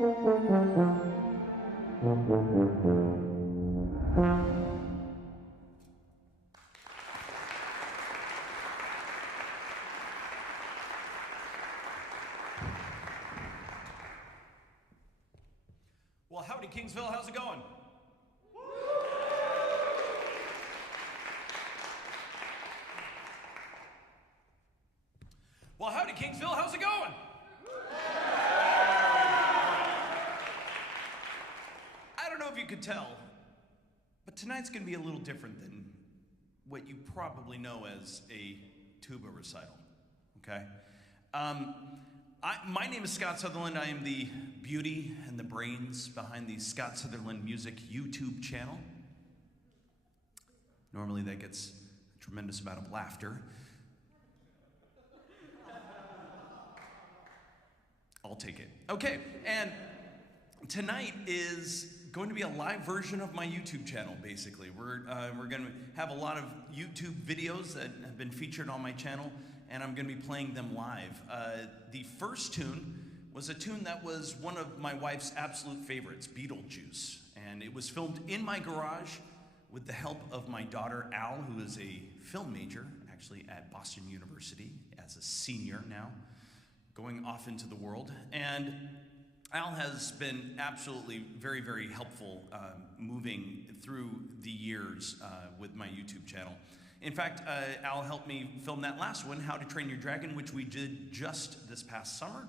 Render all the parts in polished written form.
Well, howdy, Kingsville, how's it going? Well, howdy, Kingsville, how's it going? I don't know if you could tell, but tonight's gonna be a little different than what you probably know as a tuba recital, okay? My name is Scott Sutherland. I am the beauty and the brains behind the Scott Sutherland Music YouTube channel. Normally that gets a tremendous amount of laughter. I'll take it. Okay, and tonight is going to be a live version of my YouTube channel, basically. We're going to have a lot of YouTube videos that have been featured on my channel, and I'm going to be playing them live. The first tune was a tune that was one of my wife's absolute favorites, Beetlejuice. And it was filmed in my garage with the help of my daughter, Al, who is a film major, actually at Boston University as a senior now, going off into the world. And Al has been absolutely very, very helpful moving through the years with my YouTube channel. In fact, Al helped me film that last one, How to Train Your Dragon, which we did just this past summer.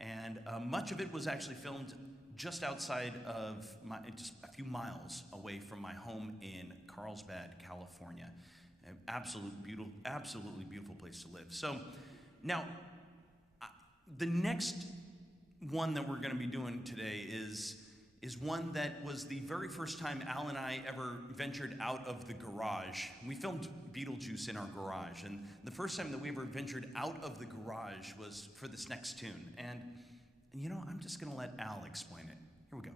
And much of it was actually filmed just outside of just a few miles away from my home in Carlsbad, California. An absolutely beautiful place to live. So now, the next one that we're going to be doing today is one that was the very first time Al and I ever ventured out of the garage. We filmed Beetlejuice in our garage, and the first time that we ever ventured out of the garage was for this next tune. And you know, I'm just going to let Al explain it. Here we go.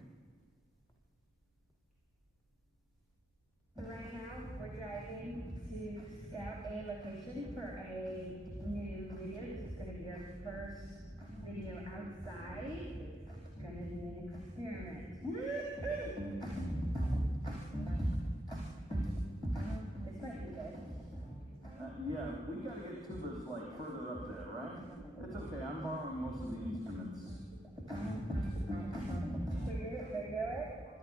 Right now, we're driving to scout a location for a new video. This is going to be our first video outside. It's going to be an experiment. This might be good. Yeah, we gotta get tubas like further up there, right? It's okay, I'm borrowing most of the instruments. We did it regular,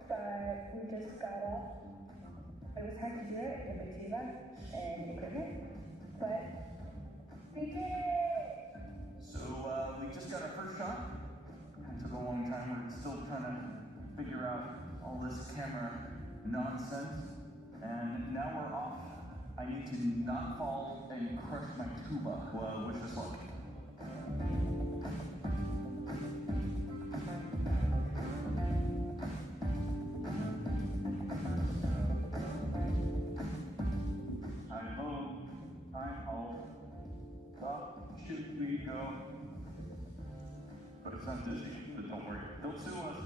but we just got up. It was hard to do it with a tuba and equipment, but we did it! So, we just got our first shot. It took a long time. We're still trying to figure out all this camera nonsense. And now we're off. I need to not fall and crush my tuba. Well, wish us luck. Up, shoot, we go. But it's not dizzy, but don't worry. Don't sue us.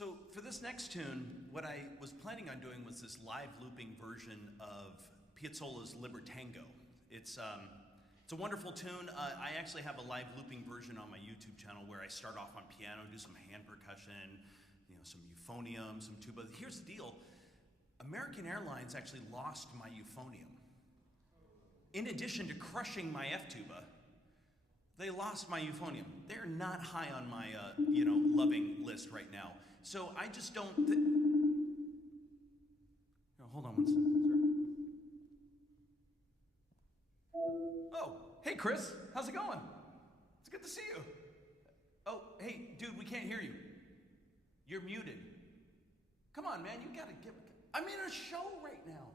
So for this next tune, what I was planning on doing was this live looping version of Piazzolla's Libertango. It's a wonderful tune. I actually have a live looping version on my YouTube channel where I start off on piano, do some hand percussion, you know, some euphonium, some tuba. Here's the deal. American Airlines actually lost my euphonium. In addition to crushing my F-tuba, they lost my euphonium. They're not high on my, loving list right now. So I just don't. Hold on one second. Oh, hey Chris, how's it going? It's good to see you. Oh, hey, dude, we can't hear you. You're muted. Come on, man, you gotta give. I'm in a show right now.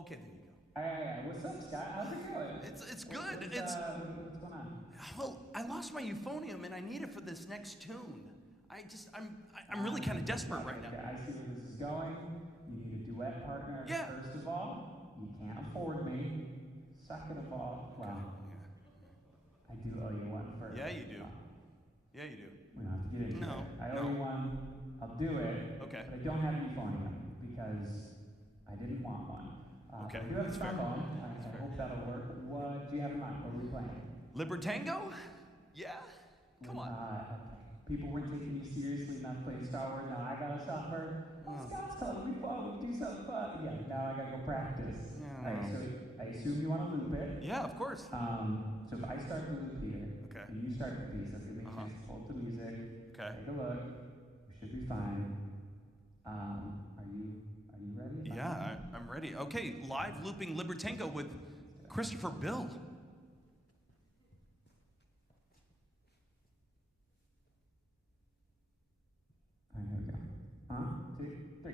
Okay, there you go. Hey, what's up, Scott? How's it going? It's good. What's going on? Well, I lost my euphonium and I need it for this next tune. I'm really kind of desperate right now. Okay, I see where this is going. You need a duet partner. Yeah. First of all, you can't afford me. Second of all, well, I do owe you one first. Yeah, you do. Yeah, you do. We don't have to get into No, it. I owe you one. I'll do it. Okay. But I don't have a euphonium because I didn't want one. Okay, I do have a that's fair. trombone. I hope that'll work. What do you have in mind? What are we playing? Libertango? Yeah? Come on. People weren't taking me seriously enough playing Star Wars. Now I gotta suffer. Oh, Scott's telling me fun. Do something fun. Yeah, now I gotta go practice. Yeah. Alright, so I assume you want to loop it. Yeah, of course. So if I start the loop here, Okay. you start the piece. That's gonna make sense. Hold the music. Okay. Take a look. We should be fine. Are you ready? Yeah, I'm ready. Okay, live looping Libertango with Christopher Bill. Alright, here we go. 1, 2, 3.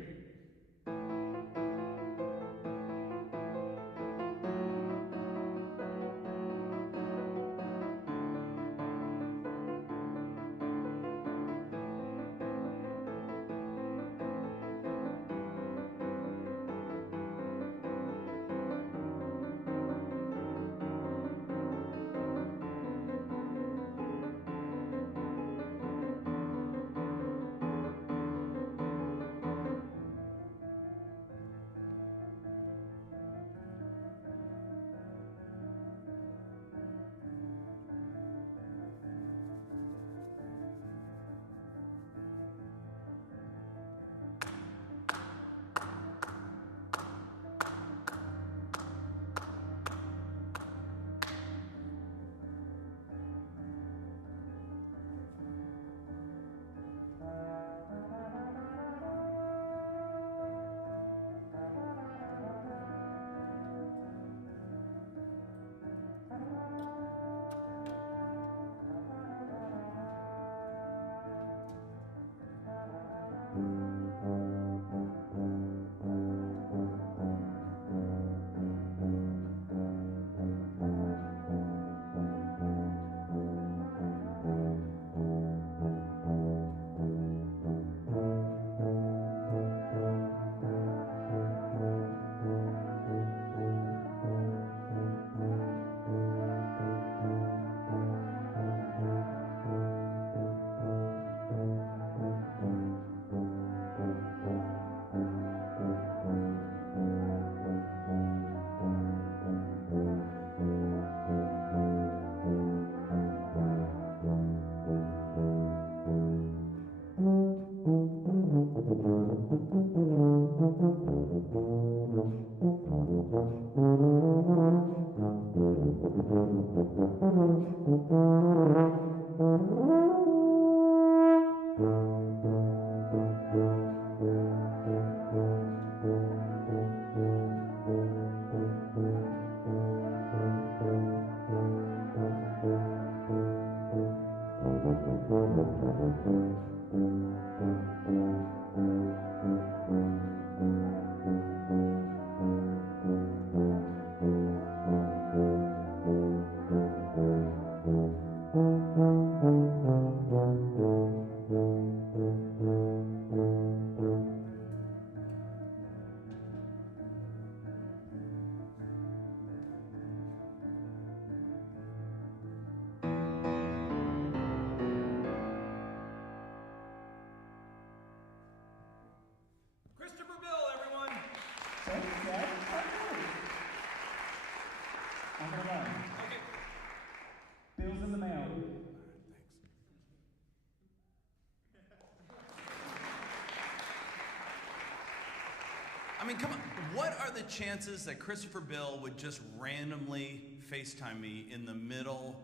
mean, come on. What are the chances that Christopher Bill would just randomly FaceTime me in the middle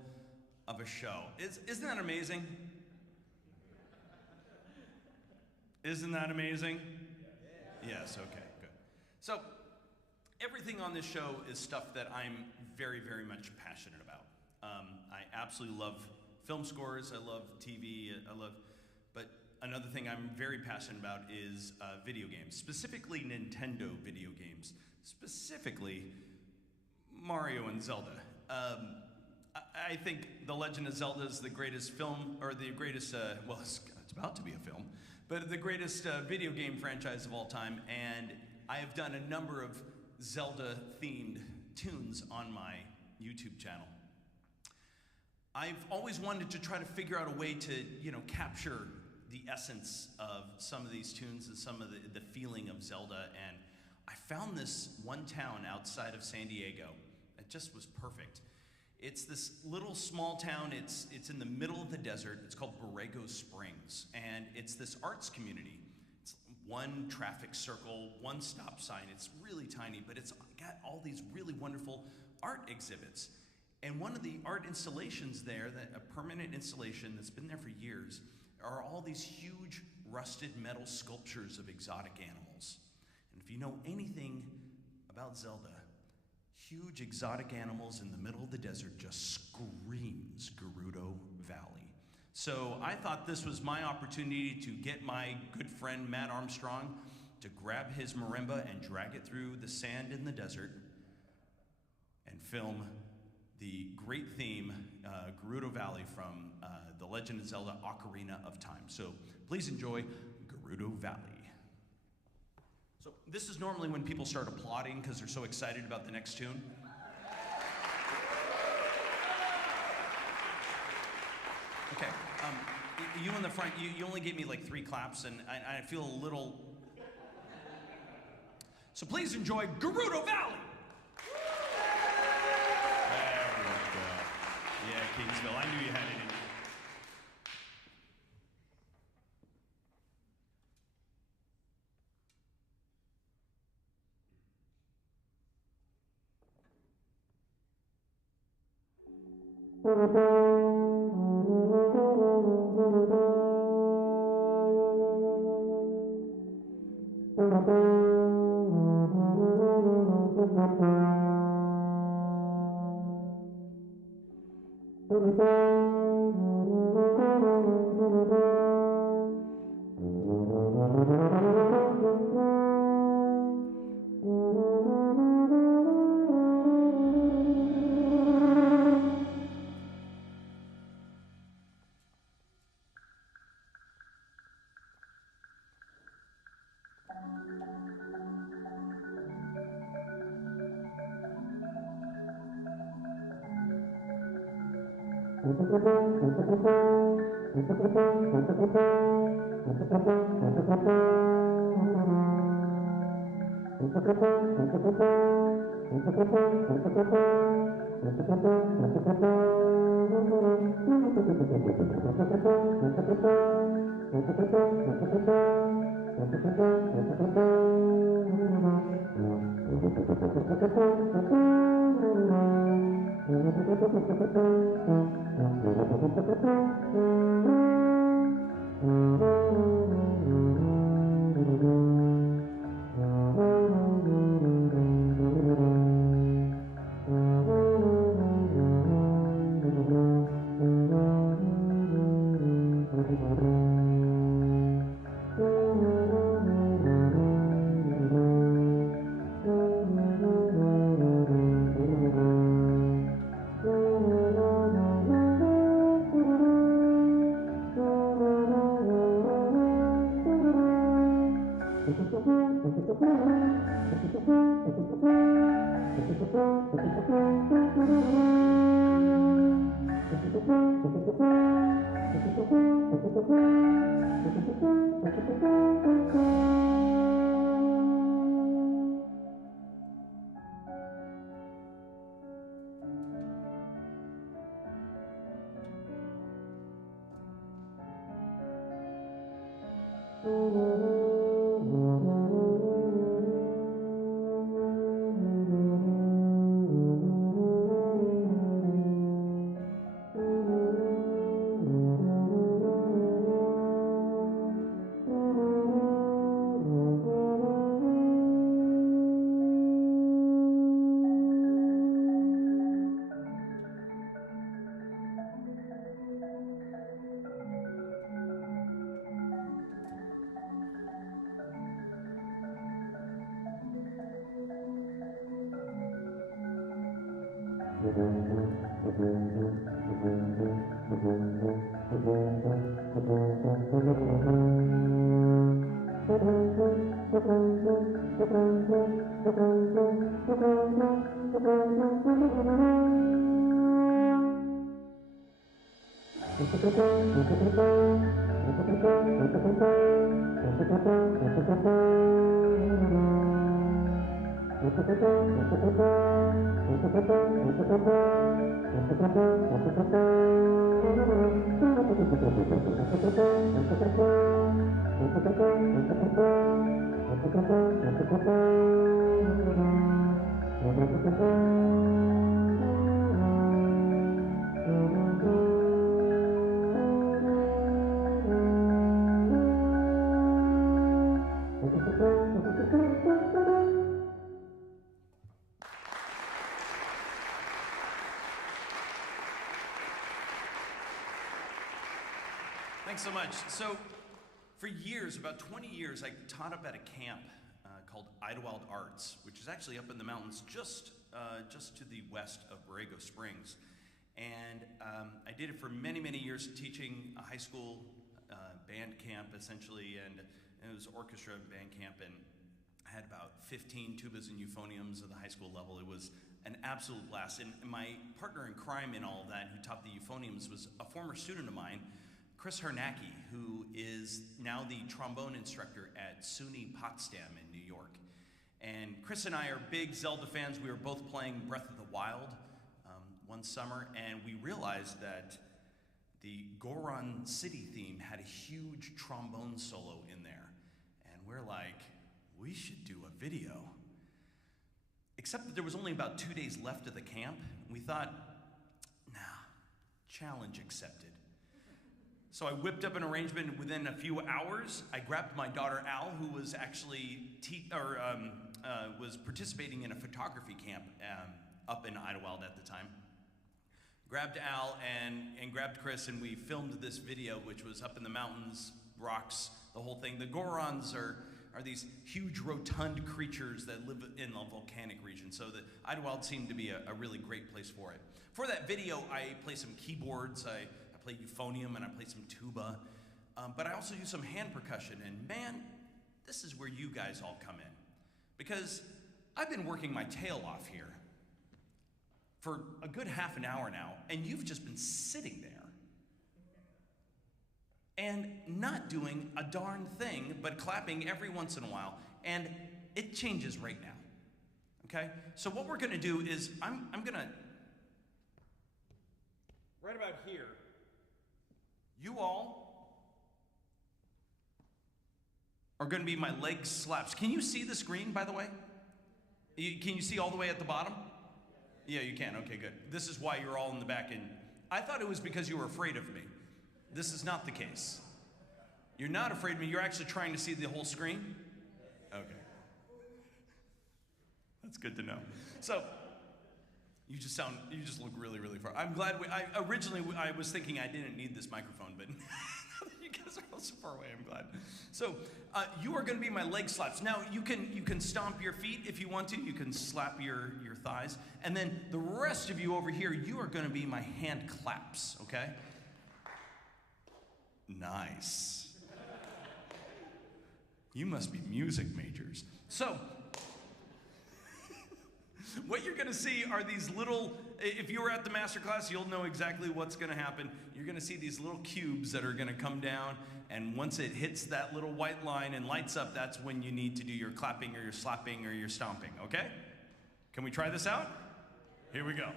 of a show? Isn't that amazing? Isn't that amazing? Yes, okay, good. So, everything on this show is stuff that I'm very, very much passionate about. I absolutely love film scores, I love TV, but another thing I'm very passionate about is video games, specifically Nintendo video games, specifically Mario and Zelda. I think The Legend of Zelda is the greatest film, or the greatest, well, it's about to be a film, but the greatest video game franchise of all time, and I have done a number of Zelda-themed tunes on my YouTube channel. I've always wanted to try to figure out a way to, capture the essence of some of these tunes and some of the feeling of Zelda, and I found this one town outside of San Diego that just was perfect. It's this little small town, it's in the middle of the desert, it's called Borrego Springs, and it's this arts community. It's one traffic circle, one stop sign, it's really tiny, but it's got all these really wonderful art exhibits. And one of the art installations there, a permanent installation that's been there for years, are all these huge rusted metal sculptures of exotic animals. And if you know anything about Zelda, huge exotic animals in the middle of the desert just screams Gerudo Valley. So I thought this was my opportunity to get my good friend Matt Armstrong to grab his marimba and drag it through the sand in the desert and film the great theme, Gerudo Valley, from The Legend of Zelda Ocarina of Time. So please enjoy Gerudo Valley. So this is normally when people start applauding because they're so excited about the next tune. Okay, you in the front, you only gave me like 3 claps, and I feel a little... So please enjoy Gerudo Valley! Yeah, Kingsville, I knew you had it in you. Thanks so much. So, for years, about 20 years, I taught up at a camp called Idlewild Arts, which is actually up in the mountains just to the west of Borrego Springs. And I did it for many, many years, teaching a high school band camp, essentially, and it was orchestra band camp, and I had about 15 tubas and euphoniums at the high school level. It was an absolute blast. And my partner in crime in all of that, who taught the euphoniums, was a former student of mine, Chris Hernacki, who is now the trombone instructor at SUNY Potsdam in New York. And Chris and I are big Zelda fans. We were both playing Breath of the Wild one summer, and we realized that the Goron City theme had a huge trombone solo in there. And we're like, we should do a video. Except that there was only about 2 days left of the camp. We thought, nah, challenge accepted. So I whipped up an arrangement, and within a few hours, I grabbed my daughter Al, who was actually was participating in a photography camp up in Idlewild at the time. Grabbed Al and grabbed Chris, and we filmed this video, which was up in the mountains, rocks, the whole thing. The Gorons are these huge rotund creatures that live in the volcanic region, so the Idlewild seemed to be a really great place for it. For that video, I play some keyboards, I play euphonium, and I play some tuba, but I also use some hand percussion, and man, this is where you guys all come in. Because I've been working my tail off here for a good half an hour now, and you've just been sitting there and not doing a darn thing, but clapping every once in a while, and it changes right now, okay? So what we're gonna do is, I'm gonna, right about here, you all are gonna be my leg slaps. Can you see the screen, by the way? Can you see all the way at the bottom? Yeah, you can, okay, good. This is why you're all in the back, and I thought it was because you were afraid of me. This is not the case. You're not afraid of me, you're actually trying to see the whole screen? Okay. That's good to know. So, you just look really, really far. I'm glad originally I was thinking I didn't need this microphone, but you guys are all so far away, I'm glad. So, you are gonna be my leg slaps. Now, you can stomp your feet if you want to, you can slap your thighs, and then the rest of you over here, you are gonna be my hand claps, okay? Nice. You must be music majors. So, what you're gonna see are these little, if you were at the master class, you'll know exactly what's gonna happen. You're gonna see these little cubes that are gonna come down, and once it hits that little white line and lights up, that's when you need to do your clapping or your slapping or your stomping, okay? Can we try this out? Here we go.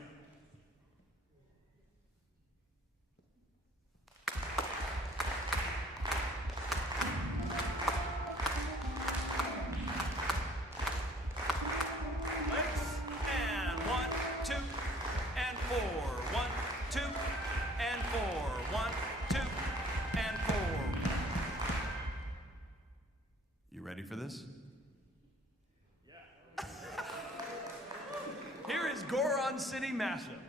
For this? Yeah. Here is Goron City Mashup.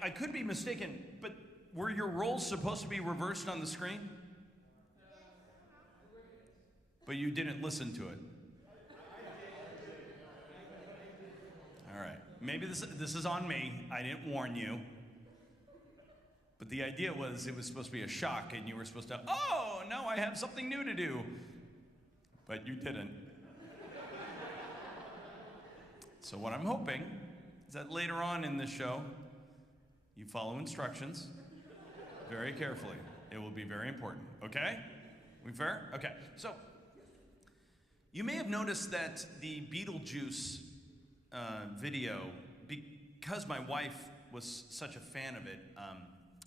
I could be mistaken, but were your roles supposed to be reversed on the screen? But you didn't listen to it. All right. Maybe this is on me. I didn't warn you. But the idea was it was supposed to be a shock, and you were supposed to, oh, now I have something new to do. But you didn't. So what I'm hoping is that later on in this show, you follow instructions very carefully. It will be very important, okay? We fair? Okay, so you may have noticed that the Beetlejuice video, because my wife was such a fan of it,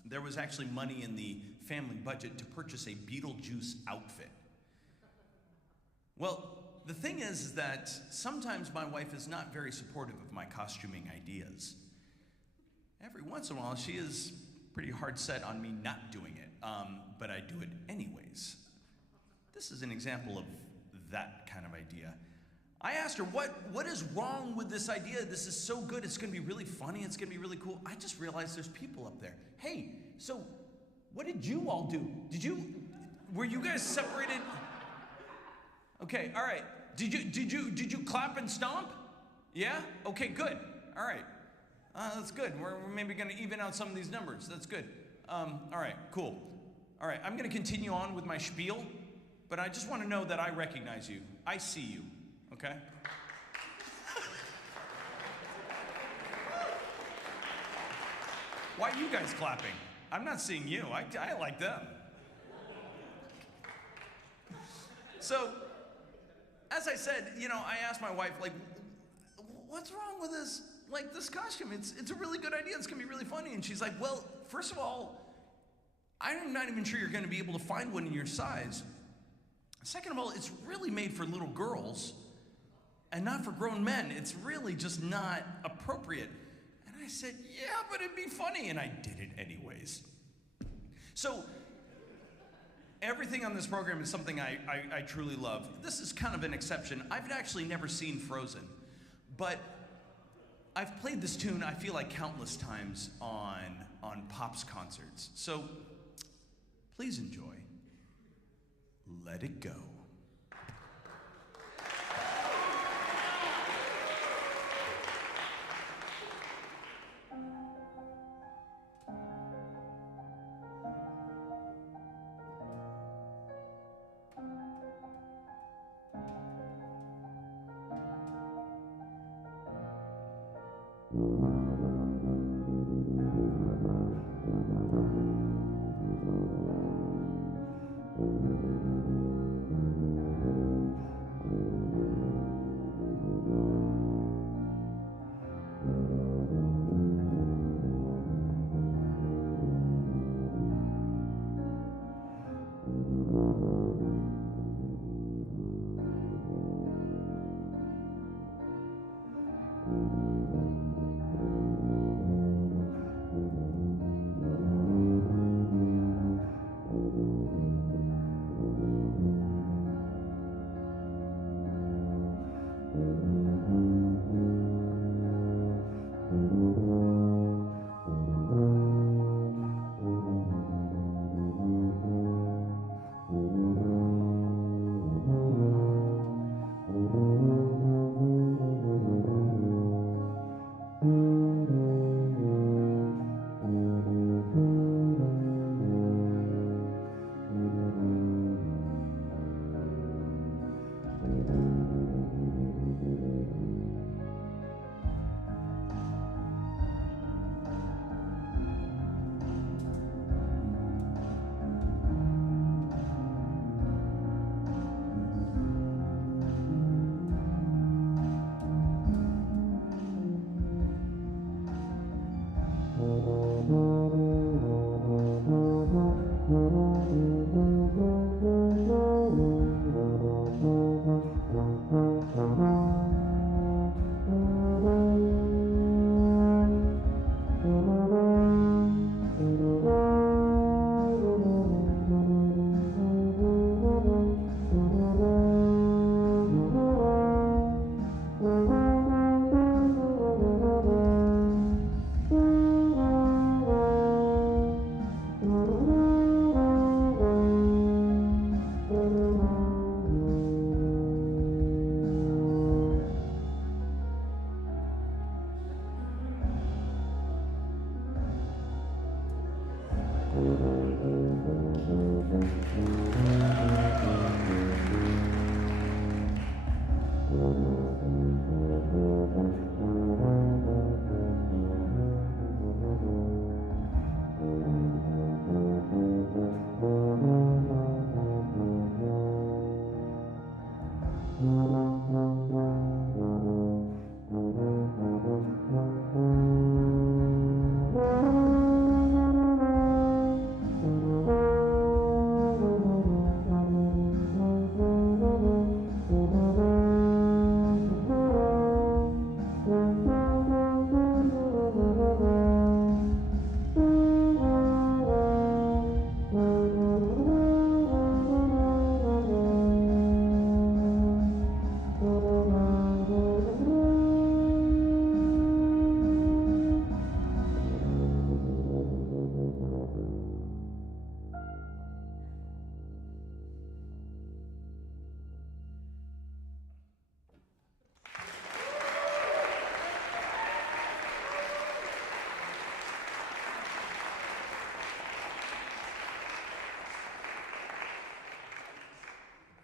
there was actually money in the family budget to purchase a Beetlejuice outfit. Well, the thing is that sometimes my wife is not very supportive of my costuming ideas. Every once in a while, she is pretty hard set on me not doing it, but I do it anyways. This is an example of that kind of idea. I asked her, what is wrong with this idea? This is so good, it's gonna be really funny, it's gonna be really cool. I just realized there's people up there. Hey, so what did you all do? Were you guys separated? Okay, all right. Did you clap and stomp? Yeah? Okay, good. All right. That's good. We're maybe going to even out some of these numbers. That's good. All right, cool. All right, I'm going to continue on with my spiel, but I just want to know that I recognize you. I see you, okay? Why are you guys clapping? I'm not seeing you. I like them. So, as I said, I asked my wife, like, what's wrong with this? Like, this costume, it's a really good idea. It's gonna be really funny. And she's like, well, first of all, I'm not even sure you're gonna be able to find one in your size. Second of all, it's really made for little girls and not for grown men. It's really just not appropriate. And I said, yeah, but it'd be funny. And I did it anyways. So, everything on this program is something I truly love. This is kind of an exception. I've actually never seen Frozen, but I've played this tune, I feel like, countless times on Pop's concerts. So please enjoy Let It Go.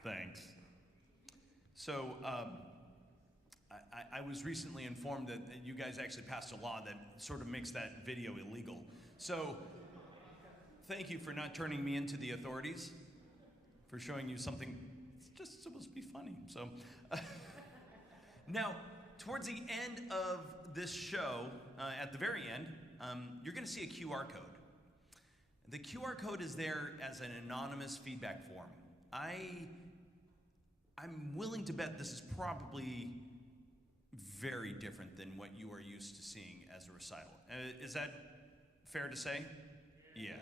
Thanks. So I was recently informed that you guys actually passed a law that sort of makes that video illegal. So thank you for not turning me into the authorities, for showing you something that's just supposed to be funny. So now, towards the end of this show, at the very end, you're going to see a QR code. The QR code is there as an anonymous feedback form. I'm willing to bet this is probably very different than what you are used to seeing as a recital. Is that fair to say? Yeah.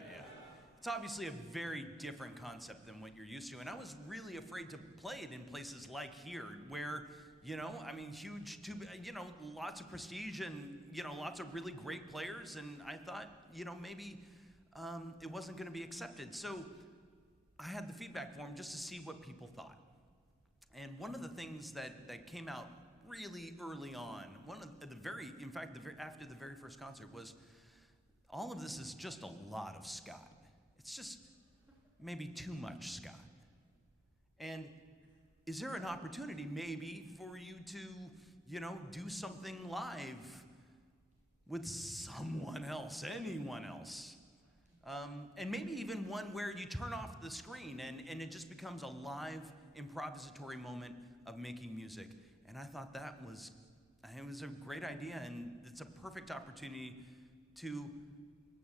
It's obviously a very different concept than what you're used to, and I was really afraid to play it in places like here, where, huge tuba, lots of prestige and, lots of really great players, and I thought, maybe it wasn't going to be accepted. So I had the feedback form just to see what people thought. And one of the things that came out really early on, after the very first concert, was all of this is just a lot of Scott. It's just maybe too much Scott. And is there an opportunity maybe for you to, do something live with someone else, anyone else. And maybe even one where you turn off the screen and it just becomes a live improvisatory moment of making music. And I thought it was a great idea, and it's a perfect opportunity to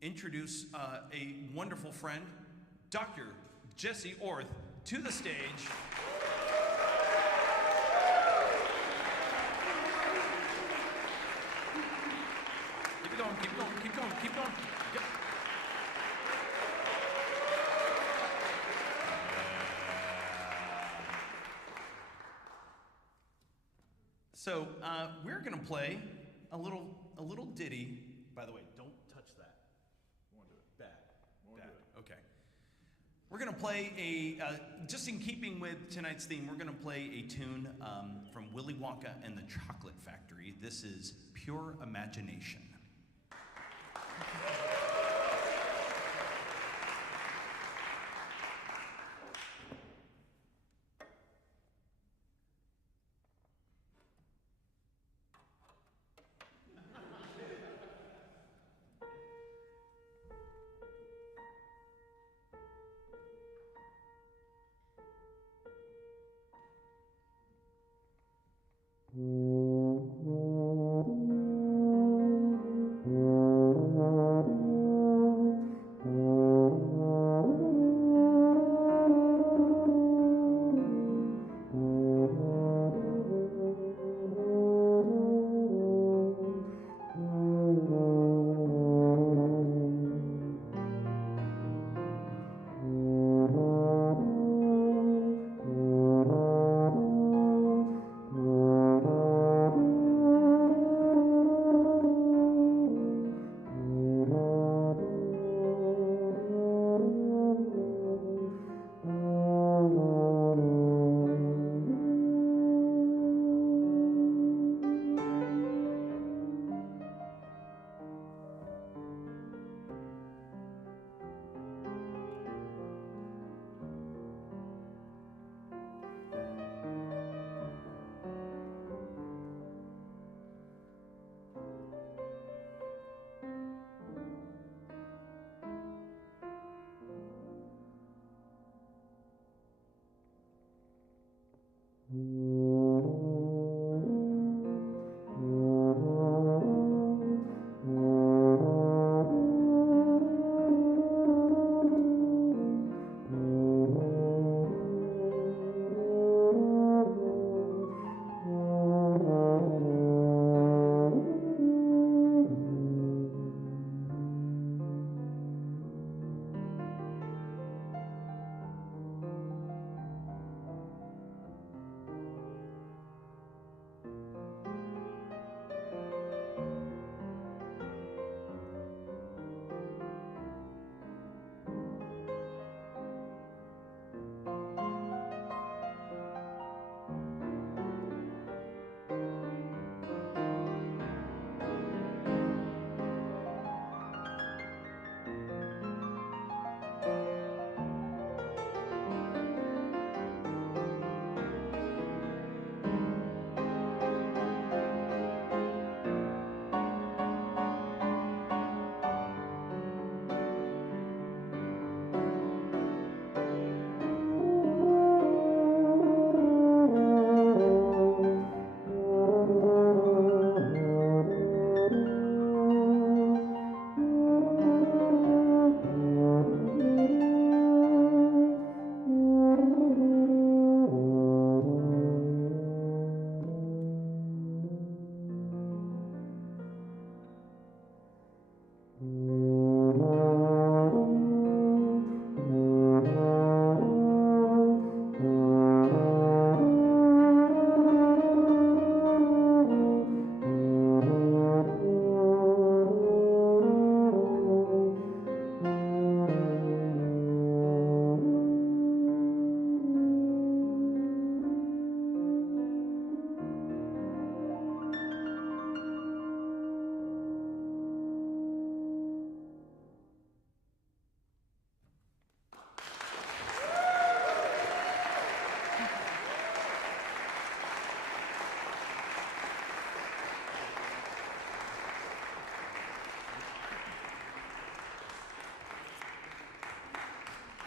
introduce a wonderful friend, Dr. Jesse Orth, to the stage. Keep it going, keep going, keep going, keep going. Yep. So we're gonna play a little ditty. By the way, don't touch that. Won't do it. Bad. Won't do it. Okay. We're gonna play just in keeping with tonight's theme, we're gonna play a tune from Willy Wonka and the Chocolate Factory. This is Pure Imagination.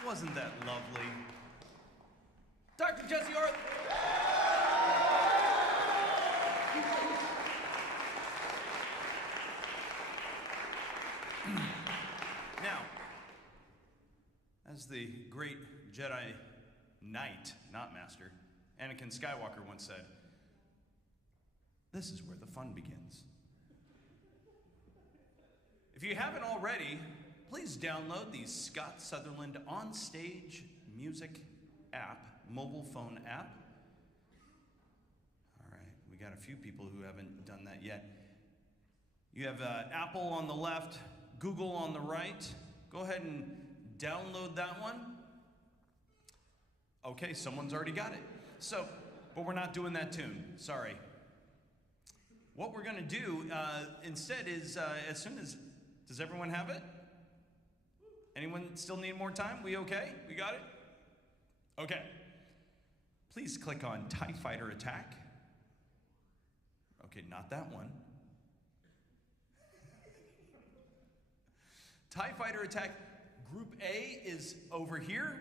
Wasn't that lovely? Dr. Jesse Arthur. Now, as the great Jedi Knight, not Master, Anakin Skywalker once said, this is where the fun begins. If you haven't already, please download the Scott Sutherland On Stage Music app, mobile phone app. All right, we got a few people who haven't done that yet. You have Apple on the left, Google on the right. Go ahead and download that one. Okay, someone's already got it. So, but we're not doing that tune, sorry. What we're gonna do instead is, as soon as, does everyone have it? Anyone still need more time? We okay? We got it? Okay. Please click on TIE Fighter Attack. Okay, not that one. TIE Fighter Attack, Group A is over here.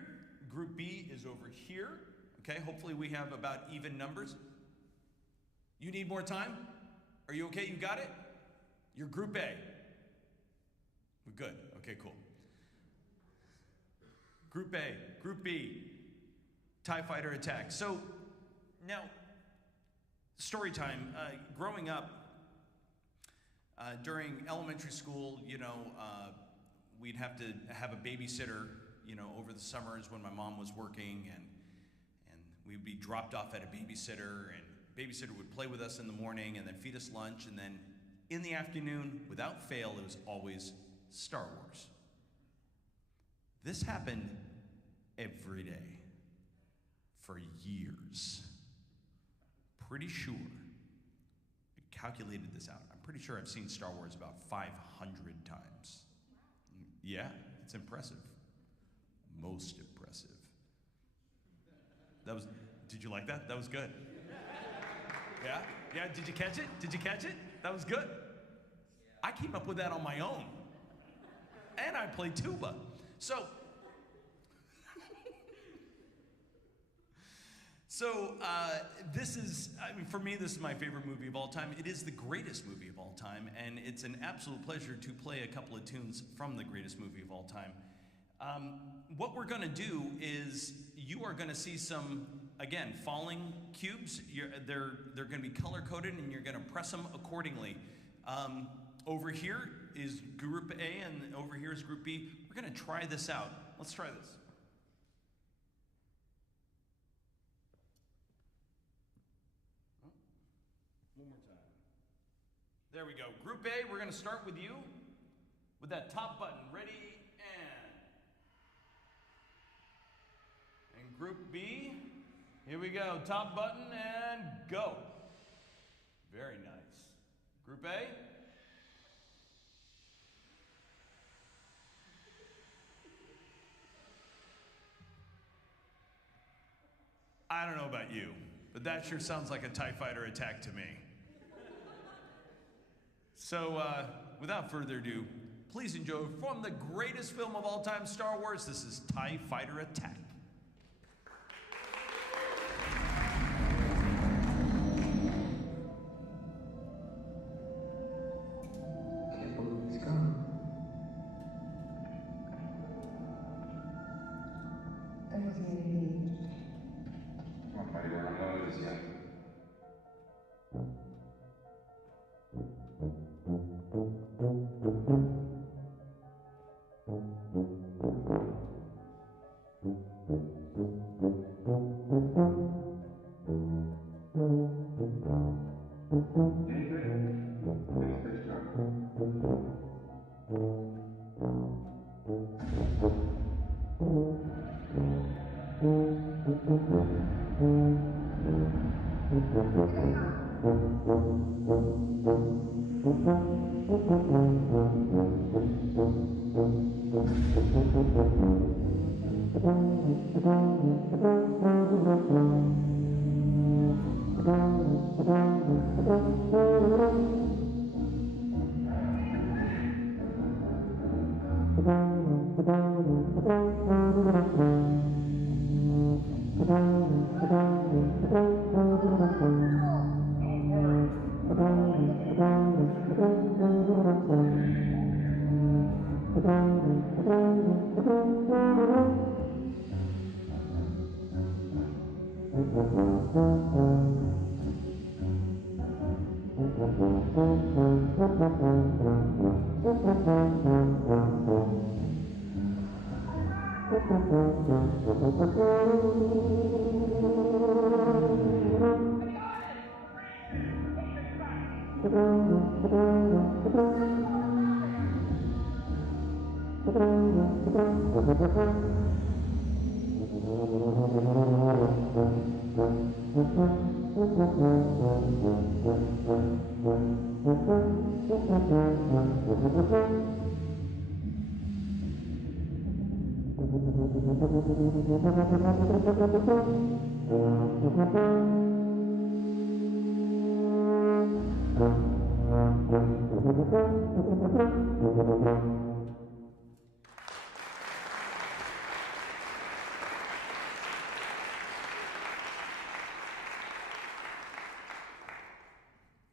Group B is over here. Okay, hopefully we have about even numbers. You need more time? Are you okay? You got it? You're Group A. We're good. Okay, cool. Group A, Group B, TIE Fighter Attack. So now, story time. Growing up, during elementary school, you know, we'd have to have a babysitter, you know, over the summers when my mom was working, and we'd be dropped off at a babysitter, and babysitter would play with us in the morning and then feed us lunch, and then in the afternoon, without fail, it was always Star Wars. This happened every day for years. Pretty sure, I calculated this out. I'm pretty sure I've seen Star Wars about 500 times. Yeah, it's impressive. Most impressive. That was, did you like that? That was good. Yeah? Yeah, did you catch it? Did you catch it? That was good. I came up with that on my own. And I played tuba. So this is, I mean, for me, this is my favorite movie of all time. It is the greatest movie of all time, and it's an absolute pleasure to play a couple of tunes from the greatest movie of all time. What we're gonna do is, you are gonna see some, again, falling cubes. They're gonna be color-coded, and you're gonna press them accordingly. Over here is Group A, and over here is Group B. We're gonna try this out. Let's try this. One more time. There we go. Group A, we're gonna start with you, with that top button. Ready, and Group B, here we go. Top button, and go. Very nice. Group A. I don't know about you, but that sure sounds like a TIE Fighter Attack to me. So, without further ado, please enjoy from the greatest film of all time, Star Wars. This is TIE Fighter Attack.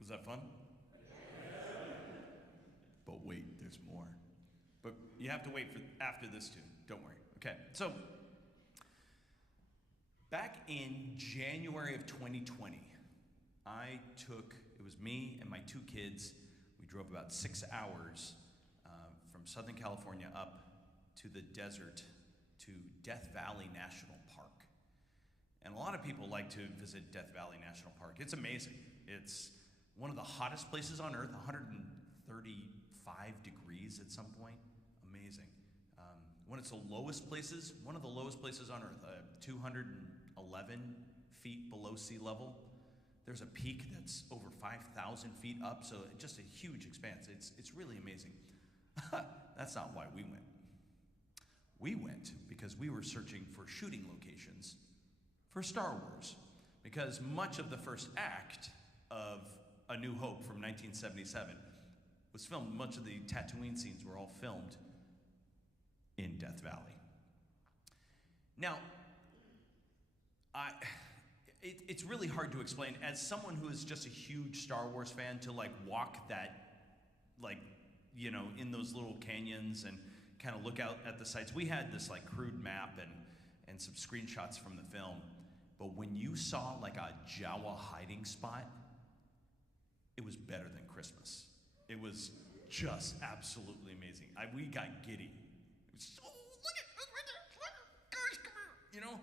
Was that fun? But wait, there's more. But you have to wait for after this too. Don't worry. Okay. So back in January of 2020, it was me and my 2 kids. We drove about 6 hours from Southern California up to the desert to Death Valley National Park. And a lot of people like to visit Death Valley National Park. It's amazing. It's one of the hottest places on earth, 135 degrees at some point. Amazing. One of the lowest places, one of the lowest places on earth, 211 feet below sea level. There's a peak that's over 5,000 feet up, so just a huge expanse. It's really amazing. That's not why we went. We went because we were searching for shooting locations for Star Wars, because much of the first act of A New Hope from 1977 was filmed, much of the Tatooine scenes were all filmed in Death Valley. Now, it's really hard to explain, as someone who is just a huge Star Wars fan, to like walk that, like, you know, in those little canyons and kind of look out at the sights. We had this like crude map and some screenshots from the film, but when you saw like a Jawa hiding spot, it was better than Christmas. It was just absolutely amazing. We got giddy. It was, oh, look at it, right there, look, guys, come here, you know?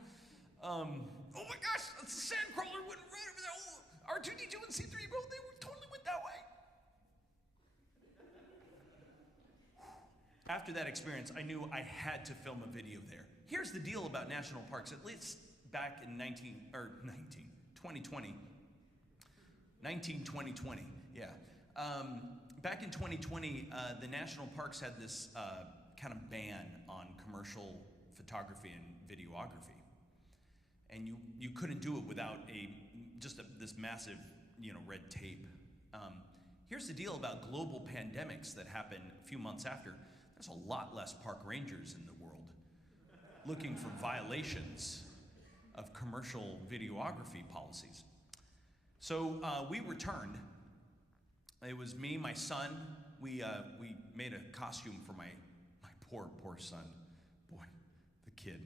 Oh my gosh, that's a sandcrawler went right over there. Oh, R2-D2 and C-3PO, they totally went that way. After that experience, I knew I had to film a video there. Here's the deal about national parks, at least back in 2020. Yeah. Back in 2020, the national parks had this kind of ban on commercial photography and videography. And you couldn't do it without this massive, you know, red tape. Here's the deal about global pandemics that happen a few months after. There's a lot less park rangers in the world looking for violations of commercial videography policies. So we returned. It was me, my son. We made a costume for my poor son. Boy, the kid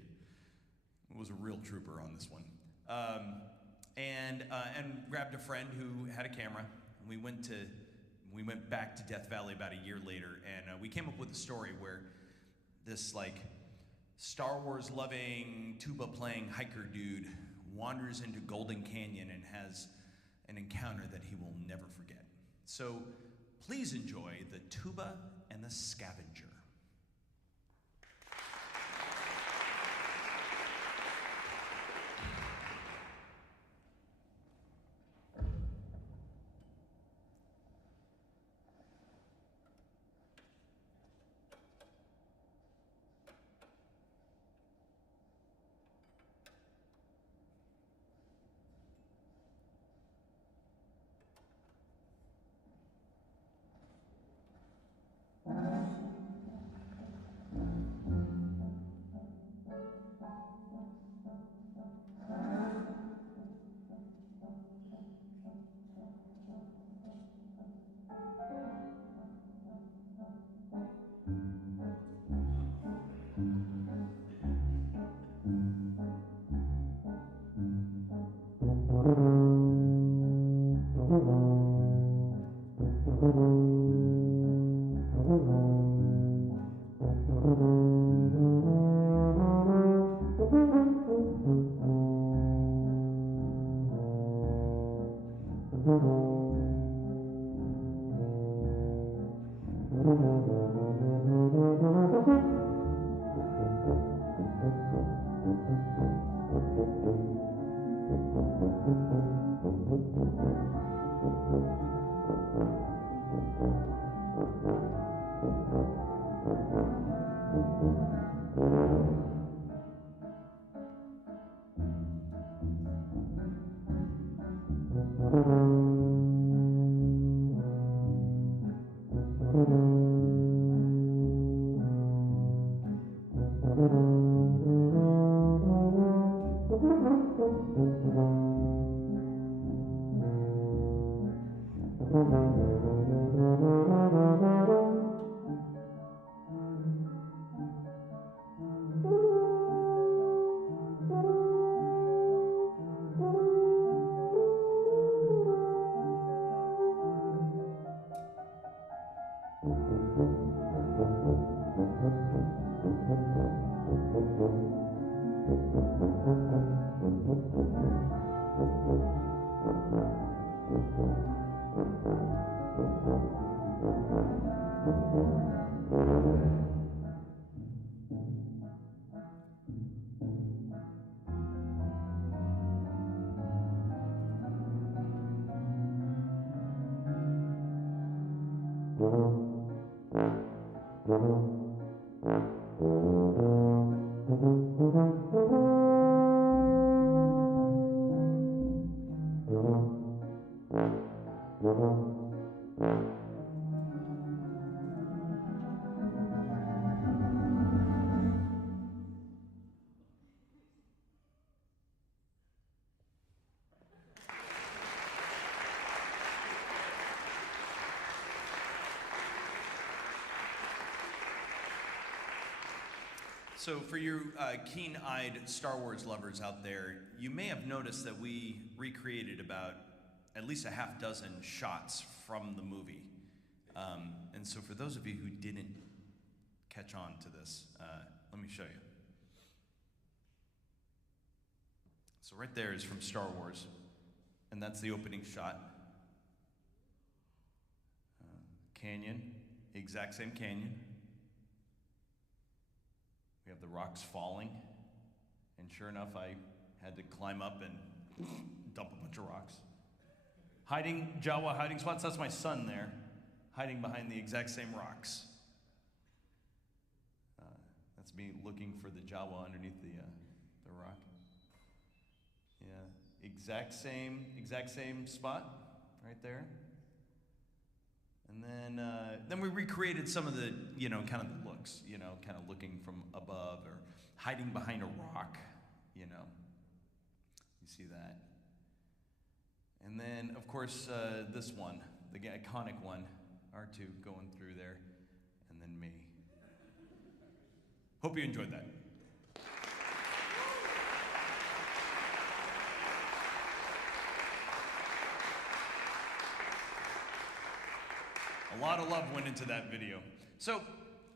was a real trooper on this one. And grabbed a friend who had a camera. And we went back to Death Valley about a year later, and we came up with a story where this like Star Wars loving, tuba playing hiker dude wanders into Golden Canyon and has an encounter that he will never forget. So please enjoy the Tuba and the Scavenger. So for you keen-eyed Star Wars lovers out there, you may have noticed that we recreated about at least a half dozen shots from the movie. And so for those of you who didn't catch on to this, let me show you. So right there is from Star Wars, and that's the opening shot. Canyon, exact same canyon. We have the rocks falling, and sure enough, I had to climb up and dump a bunch of rocks. Jawa hiding spots, that's my son there, hiding behind the exact same rocks. That's me looking for the Jawa underneath the rock. Yeah, exact same spot, right there. And then we recreated some of the, kind of the looks, kind of looking from above or hiding behind a rock, You see that. And then, of course, this one, the iconic one, R2 going through there, and then me. Hope you enjoyed that. A lot of love went into that video. So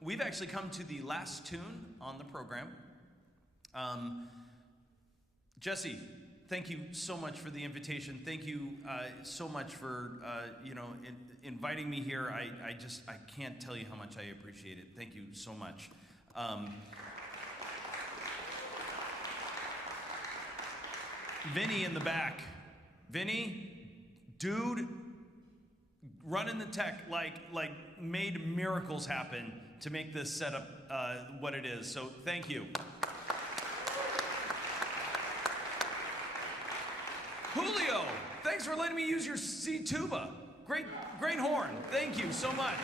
we've actually come to the last tune on the program. Jesse, thank you so much for the invitation. Thank you so much for inviting me here. I can't tell you how much I appreciate it. Thank you so much. Vinny in the back. Vinny, dude, running the tech, like made miracles happen to make this setup what it is. So thank you. Julio, thanks for letting me use your C tuba. Great horn. Thank you so much.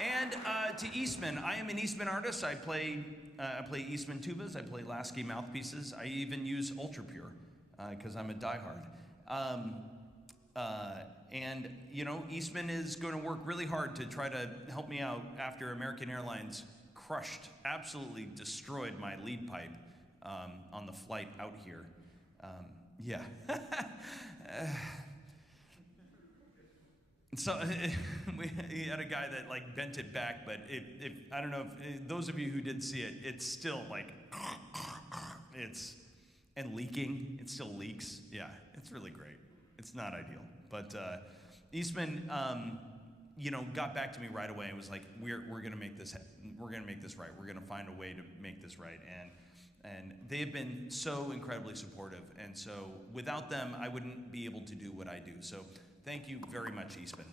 And to Eastman, I am an Eastman artist. I play Eastman tubas. I play Lasky mouthpieces. I even use Ultra Pure because I'm a diehard. And Eastman is going to work really hard to try to help me out after American Airlines absolutely destroyed my lead pipe on the flight out here. Yeah. So we had a guy that bent it back, but if I don't know if those of you who did see it, it's still and leaking. It still leaks. Yeah, it's really great. It's not ideal, but Eastman, got back to me right away and was like, "We're gonna make this. We're gonna make this right. We're gonna find a way to make this right." And they have been so incredibly supportive. And so without them, I wouldn't be able to do what I do. So thank you very much, Eastman.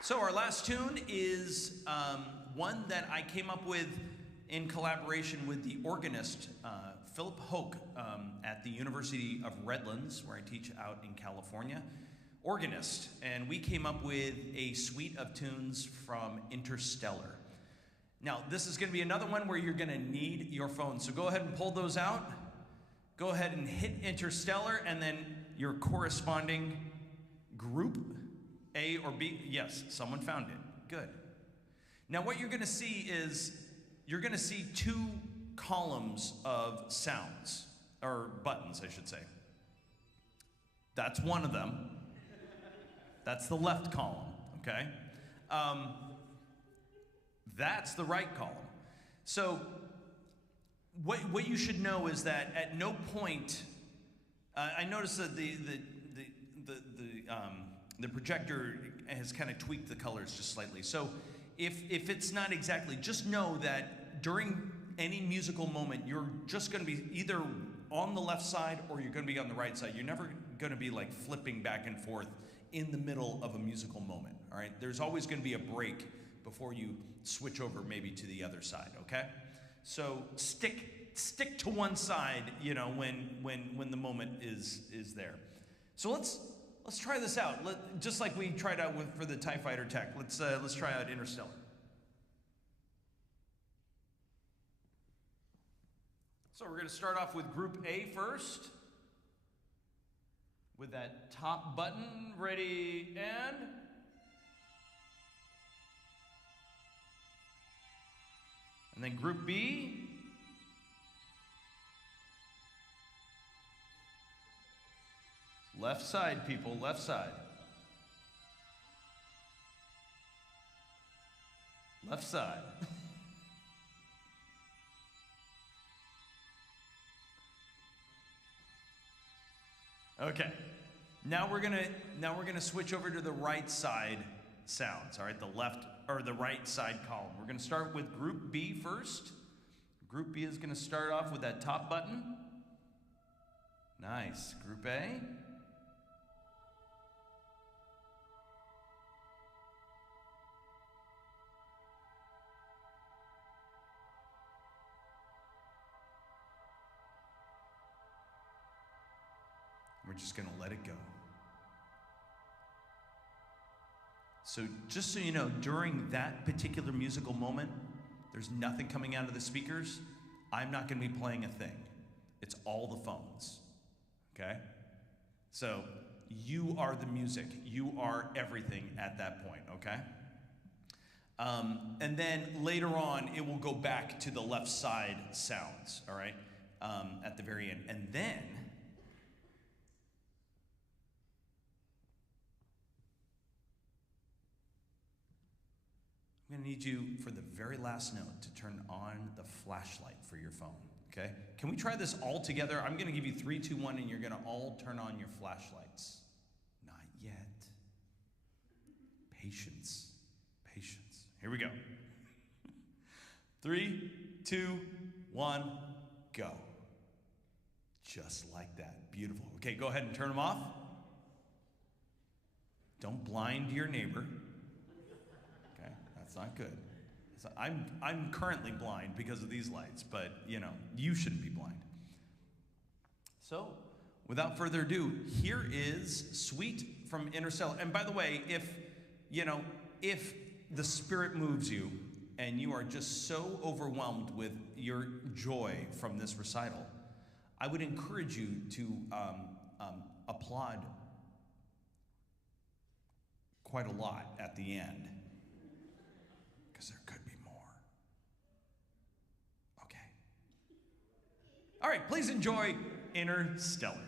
So our last tune is one that I came up with in collaboration with the organist, Philip Hoke, at the University of Redlands, where I teach out in California. Organist, and we came up with a suite of tunes from Interstellar. Now, this is going to be another one where you're going to need your phone, so go ahead and pull those out. Go ahead and hit Interstellar, and then your corresponding group, A or B. Yes, someone found it. Good. Now, what you're going to see is, you're going to see two columns of sounds, or buttons, I should say. That's one of them. That's the left column, okay? That's the right column. So what you should know is that at no point, I noticed that the projector has kind of tweaked the colors just slightly. So if it's not exactly, just know that during any musical moment, you're just going to be either on the left side or you're going to be on the right side. You're never going to be like flipping back and forth in the middle of a musical moment, all right? There's always going to be a break before you switch over maybe to the other side, okay? So stick to one side, when the moment is there. So let's try this out. Just like we tried out for the TIE Fighter Tech. Let's try out Interstellar. So we're going to start off with Group A first. With that top button, ready, and then Group B. Left side, people, left side. Left side. Okay. Now we're gonna switch over to the right side sounds. All right, the left or the right side column. We're gonna start with Group B first. Group B is gonna start off with that top button. Nice. Group A. We're just gonna let it go. So just so you know, during that particular musical moment, there's nothing coming out of the speakers. I'm not gonna be playing a thing. It's all the phones, okay? So you are the music. You are everything at that point, okay? And then later on, it will go back to the left side sounds, all right? At the very end. And then, I'm gonna need you for the very last note to turn on the flashlight for your phone, okay? Can we try this all together? I'm gonna give you 3, 2, 1, and you're gonna all turn on your flashlights. Not yet. Patience, patience. Here we go. 3, 2, 1, go. Just like that, beautiful. Okay, go ahead and turn them off. Don't blind your neighbor. It's not good. So I'm currently blind because of these lights, but you shouldn't be blind. So, without further ado, here is Suite from Interstellar. And by the way, if the spirit moves you and you are just so overwhelmed with your joy from this recital, I would encourage you to applaud quite a lot at the end. There could be more. Okay. All right, please enjoy Interstellar.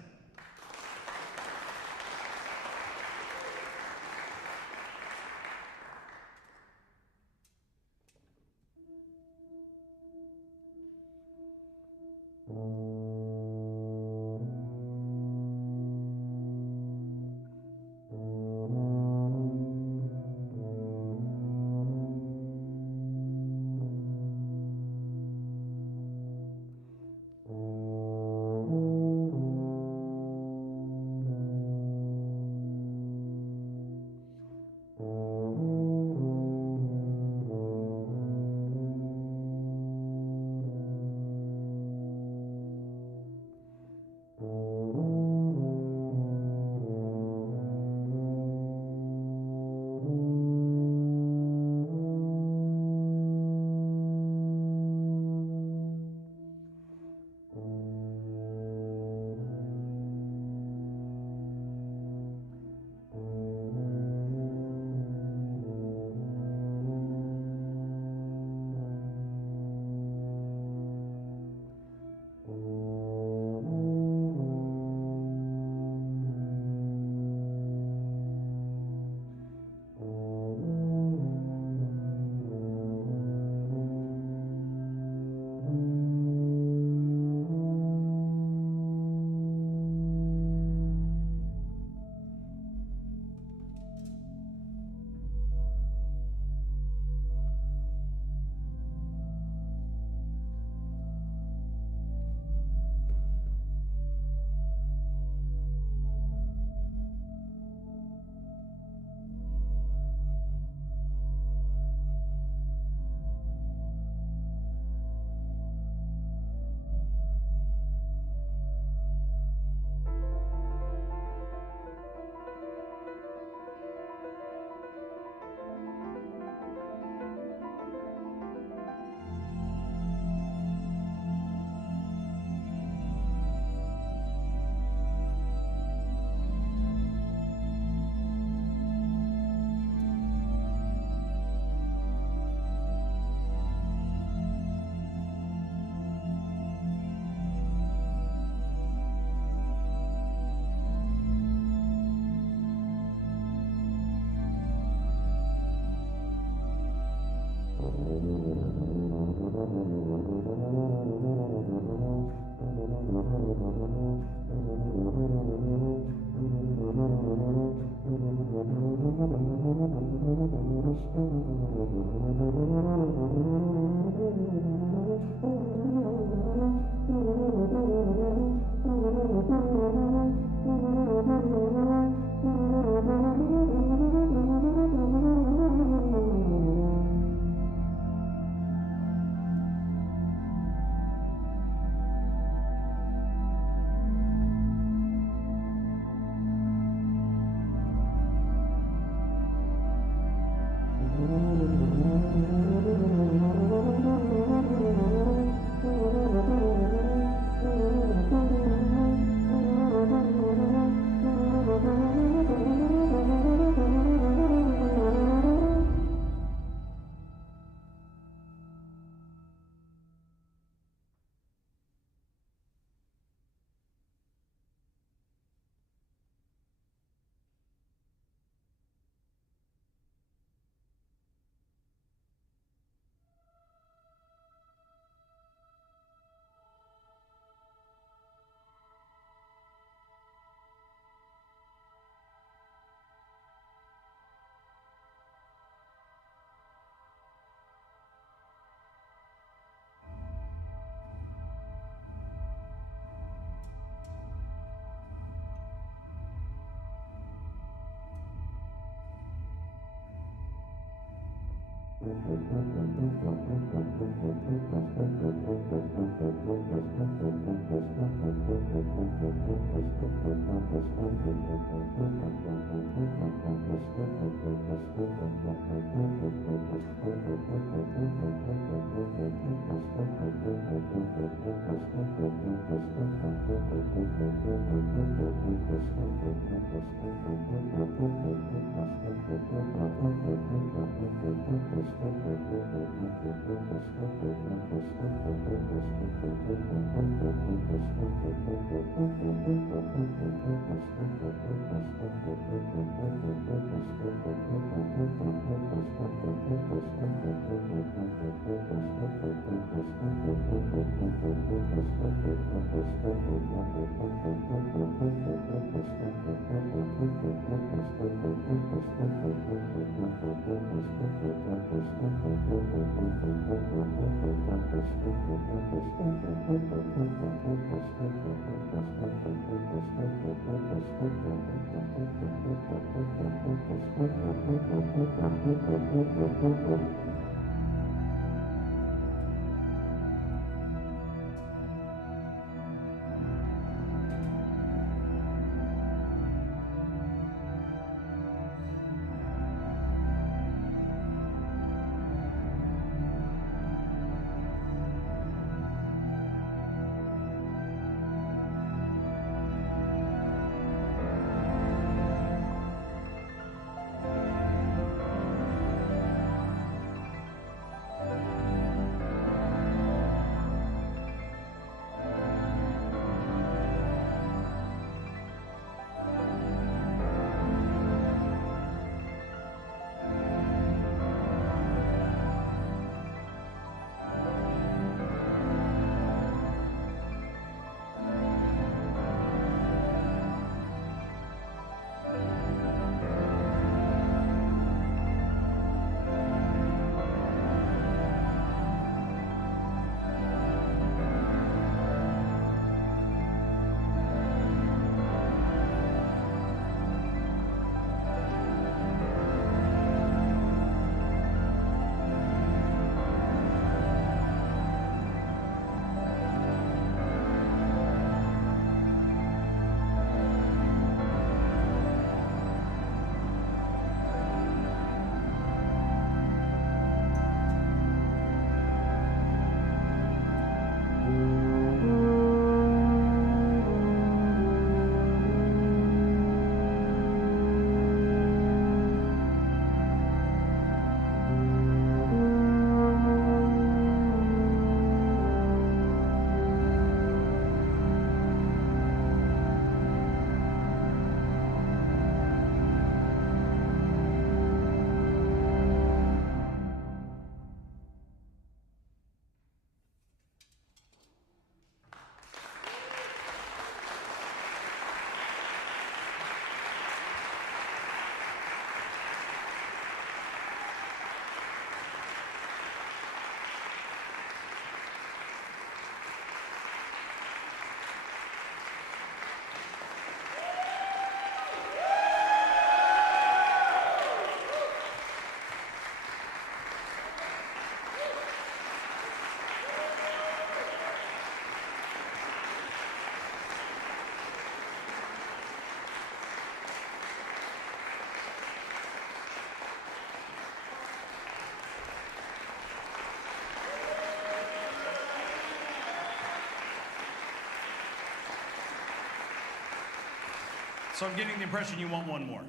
So I'm getting the impression you want one more.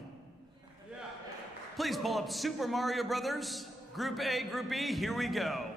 Yeah. Please pull up Super Mario Brothers, Group A, Group B, here we go.